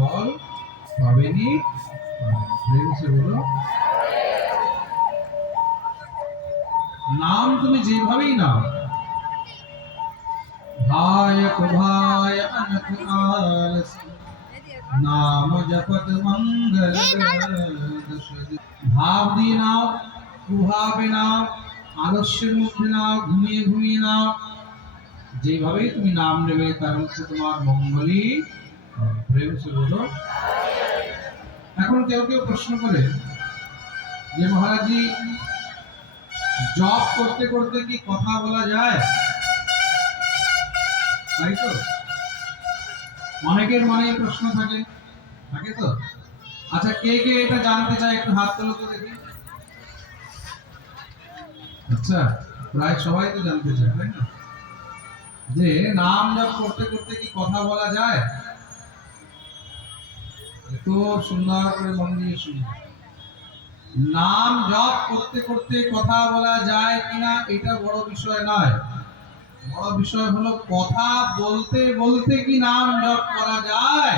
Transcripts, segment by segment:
ফল পাবেনি। সে বলো, নাম তুমি যেভাবেই নাও, भाय कुभाय अनक आलस, नाम जपत मंगल ভাব দিয়ে নাও, কুভাবে নাও, আলস্যের মধ্যে নাও, ঘুমিয়ে ঘুমিয়ে নাও, যেভাবে তুমি নাম নেবে তার মধ্যে তোমার মঙ্গলই। প্রেম সে বলো। এখন কেউ কেউ প্রশ্ন করে যে মহারাজজি, জপ করতে করতে কি কথা বলা যায়? তাই তো অনেকের মনে প্রশ্ন থাকে, থাকে তো। আচ্ছা, কে কে এটা জানতে চায় একটু হাত তোলো তো দেখি। আচ্ছা, প্রায় সবাই তো জানতে চায়, তাই না, যে নাম জপ করতে করতে কি কথা বলা যায়? একটু সুন্দর করে মন দিয়ে শুনুন। নাম জপ করতে করতে কথা বলা যায় কিনা এটা বড় বিষয় নয়, বড় বিষয় হলো কথা বলতে বলতে কি নাম জপ করা যায়।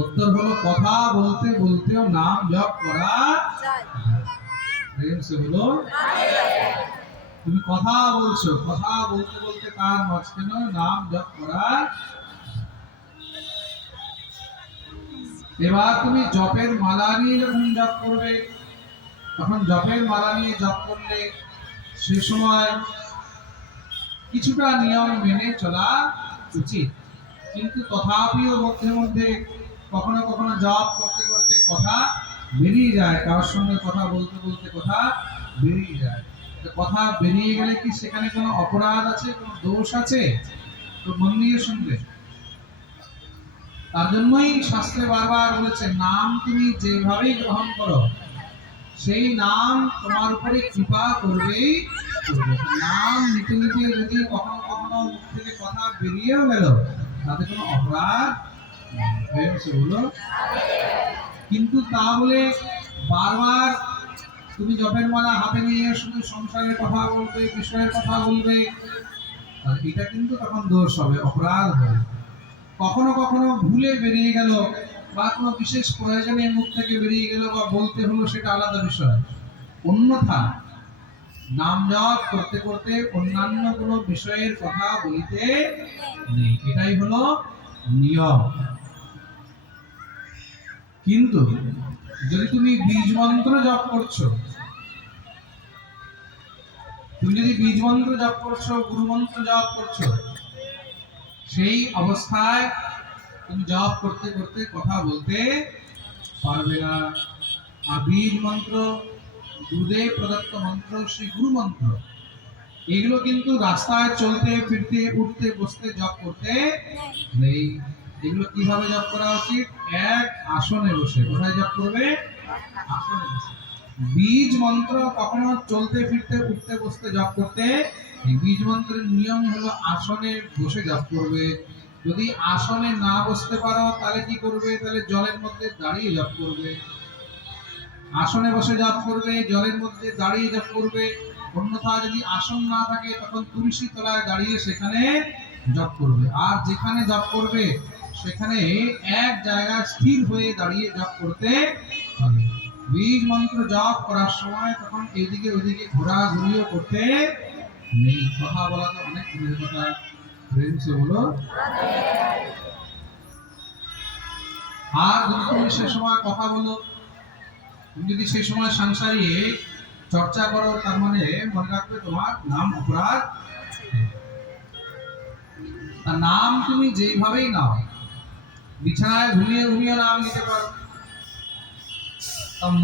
উত্তর হলো কথা বলতে বলতেও নাম জপ করা যায়। প্রেম সে বলো। তুমি কথা বলছো, কথা বলতে বলতে তার মাঝখানে নাম জপ করা। এবার তুমি জপের মালা নিয়ে যখন জপ করবে, তখন জপের মালা নিয়ে জপ করলে সে সময় কিছুটা নিয়ম মেনে চলা উচিত, কিন্তু তথাপিও মধ্যে মধ্যে কখনো কখনো জপ করতে করতে কথা বেরিয়ে যায়, কারোর সঙ্গে কথা বলতে বলতে কথা বেরিয়ে যায়। কথা বেরিয়ে গেলে কি সেখানে কোনো অপরাধ আছে, কোনো দোষ আছে? তো মন দিয়ে শুনবে। তার জন্যই শাস্ত্রে বারবার বলেছে, নাম তুমি যেভাবেই গ্রহণ করো সেই নাম তোমার উপরে কৃপা করবেই করবে। নাম নিতে নিতে যদি কখনো কখনো মুখ থেকে কথা বেরিয়েও গেল, তাতে কোনো অপরাধ হলো। কিন্তু তা বলে বারবার তুমি জপের মালা হাতে নিয়ে শুধু সংসারের কথা বলবে, বিষয়ের কথা বলবে, এটা কিন্তু তখন দোষ হবে, অপরাধ হবে। কখনো কখনো ভুলে বেরিয়ে গেল বা কোনো বিশেষ প্রয়োজনে মুখ থেকে বেরিয়ে গেল বা বলতে হলো, সেটা আলাদা বিষয়। অন্যথা নাম জপ করতে করতে অন্যান্য কোনো বিষয়ের কথা বলিতে নেই, এটাই হলো নিয়ম। কিন্তু যদি তুমি বীজ মন্ত্র জপ করছো, তুমি যদি বীজ মন্ত্র জপ করছো, গুরু মন্ত্র জপ করছো, সেই অবস্থায় তুমি জপ করতে করতে কথা বলতে পারবে না। আর বীজ মন্ত্র, গুরুদেব প্রদত্ত মন্ত্র, শ্রী গুরু মন্ত্র, এগুলো কিন্তু রাস্তায় চলতে ফিরতে উঠতে বসতে জপ করতে নেই। এগুলো কিভাবে জপ করা উচিত? এক আসনে বসে। কোথায় জপ করবে? আসনে বসে। বীজ মন্ত্র কখনো চলতে ফিরতে উঠতে বসতে জপ করতে, এই বীজ মন্ত্রের নিয়ম হলো আসনে বসে জপ করবে। যদি আসনে না বসতে পারো তাহলে কি করবে? তাহলে জলের মধ্যে দাঁড়িয়ে জপ করবে। আসনে বসে জপ করবে, জলের মধ্যে দাঁড়িয়ে জপ করবে। অন্যথা যদি আসন না থাকে তখন তুলসী তলায় দাঁড়িয়ে সেখানে জপ করবে। আর যেখানে জপ করবে সেখানে এক জায়গায় স্থির হয়ে দাঁড়িয়ে জপ করতে হবে। বীজ মন্ত্র জপ করার সময় তখন এদিকে ওদিকে ঘোরাঘুরিও করতে নেই। কথা বলা তো অনেক দূরের কথা, প্রেম সে বলো। আর যদি তুমি সে সময় কথা বলো, তুমি যদি সেই সময় সংসারী চর্চা করো, তার মানে মনে রাখবে তোমার নাম অপরাধ। তার নাম তুমি যেভাবেই নাও, বিছানায় ঘুমিয়ে ঘুমিয়ে নাম নিতে পারো।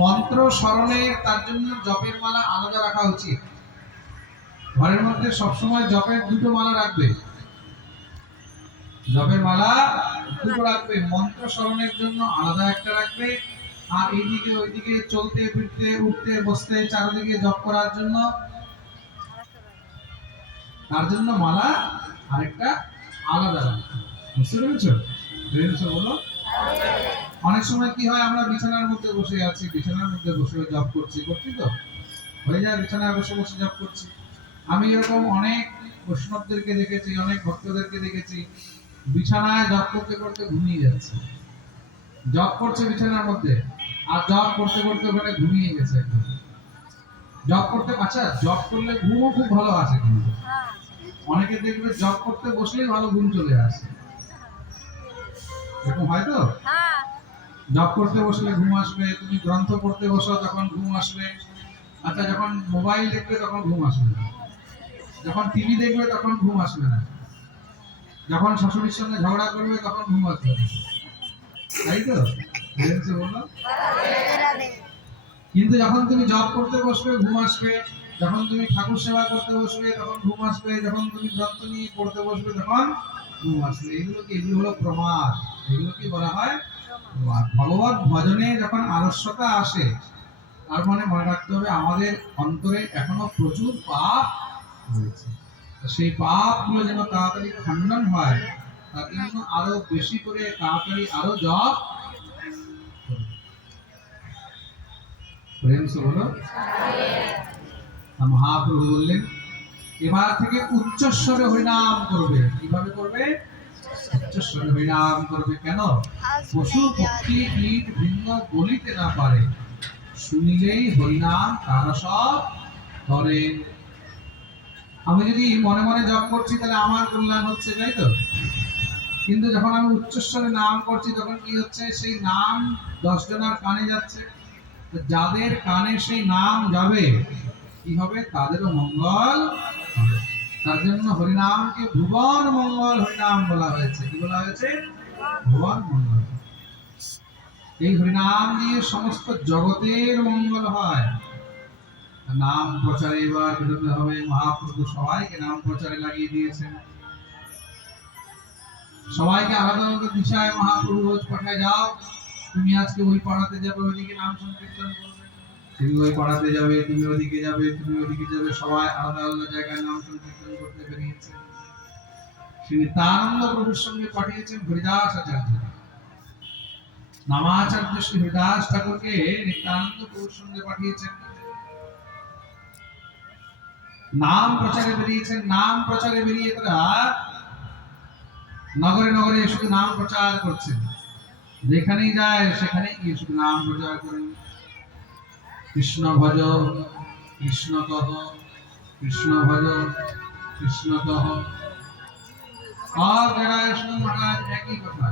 মন্ত্র স্মরণের তার জন্য জপের মালা আলাদা রাখা উচিত। ঘরের মধ্যে সবসময় জপের দুটো মালা রাখবে, জপের মালা দুটো রাখবে। মন্ত্র স্মরণের জন্য আলাদা একটা রাখবে, আর এইদিকে ওইদিকে চলতে ফিরতে উঠতে বসতে চারিদিকে জপ করার জন্য তার জন্য মালা আরেকটা আলাদা রাখবে। বুঝতে পেরেছো? পেরেছো বলো। অনেক সময় কি হয়, আমরা বিছানার মধ্যে বসে আছি, বিছানার মধ্যে বসে জপ করছি, করছি তো হয়ে যায়, বিছানায় বসে বসে জপ করছি। আমি এরকম অনেক বৈষ্ণবদেরকে দেখেছি, অনেক ভক্তদেরকে দেখেছি বিছানায় জপ করতে করতে ঘুমিয়ে যাচ্ছে, জপ করছে বিছানার মধ্যে, আর জপ করতে করতে ওখানে ঘুমিয়ে গেছে একদম। জব করতে, আচ্ছা জব করলে ঘুমও খুব ভালো আসে, কিন্তু অনেকে দেখবে জব করতে বসলেই ভালো ঘুম চলে আসে, এরকম হয় তো? জব করতে বসলে ঘুম আসবে, তুমি গ্রন্থ পড়তে বসো তখন ঘুম আসবে। আচ্ছা যখন মোবাইল দেখবে তখন ঘুম আসবে না, যখন টিভি দেখবে তখন ঘুম আসবে না, যখন শাশুড়ির সঙ্গে ঝগড়া করবে তখন ঘুম আসবে না, তাই তো? বলো। কিন্তু যখন তুমি জব করতে বসবে ঘুম আসবে, যখন তুমি ঠাকুর সেবা করতে বসবে তখন ঘুম আসবে, যখন তুমি গ্রন্থ নিয়ে পড়তে বসবে তখন ঘুম আসবে। এগুলো হলো প্রমাদ। এগুলো কি বলা হয়? প্রমাদ। ভগবত ভজনে যখন আলস্যতা আসে, তার মানে মনে রাখতে হবে আমাদের অন্তরে এখনো প্রচুর পাপ রয়েছে। সেই পাপগুলো যেন তাড়াতাড়ি খণ্ডন হয়, তার জন্য আরো বেশি করে তাড়াতাড়ি আরো জপ। মহাপ্রভু বললেন এবার থেকে উচ্চস্বরে হরিনাম করবে। কিভাবে করবে? উচ্চস্বরে হরিনাম করবে। কেন? পশু পক্ষী কীট ভিন্ন বলিতে না পারে, শুনিলেই হরিনাম তারা সব করে। আমি যদি মনে মনে জপ করছি তাহলে আমার কল্যাণ হচ্ছে, তাই তো? কিন্তু যখন আমি উচ্চস্বরে নাম করছি তখন কি হচ্ছে? সেই নাম 10 জনের কানে যাচ্ছে। যাদের কানে সেই নাম যাবে কি হবে? তাদেরও মঙ্গল হবে। তার জন্য হরিনামকে ভুবন মঙ্গল হরিনাম বলা হয়েছে। কি বলা হয়েছে? ভুবন মঙ্গল। এই হরিনাম দিয়ে সমস্ত জগতের মঙ্গল হয়। নাম প্রচারে এবার বেরোতে হবে। মহাপ্রভু সবাইকে নাম প্রচারে লাগিয়ে দিয়েছেন। সবাইকে আলাদা আলাদা দিশায় মহাপ্রভু রোজ পাঠায়, যাও তুমি আজকে ওই পাড়াতে যাবে, ওইদিকে নাম সংকীর্তন করবে, তুমি ওই পাড়াতে যাবে, তুমি ওইদিকে যাবে, তুমি ওইদিকে যাবে, সবাই আলাদা আলাদা জায়গায় নাম সংকীর্তন করতে বেরিয়েছে। শ্রী নিত্যানন্দ প্রভুর সঙ্গে পাঠিয়েছেন হরিদাস আচার্য। নামাচার্য শ্রী হরিদাস ঠাকুরকে নিত্যানন্দ প্রভুর সঙ্গে পাঠিয়েছেন। নাম প্রচারে বেরিয়েছেন। নাম প্রচারে বেরিয়ে তারা নগরে নগরে শুধু নাম প্রচার করছেন। যেখানেই যায় সেখানেই গিয়ে শুধু নাম প্রচার করেন। কৃষ্ণ ভজ কৃষ্ণ কহ, কৃষ্ণ ভজ কৃষ্ণ কহ। সব জায়গায় শুধু মহারাজ একই কথা।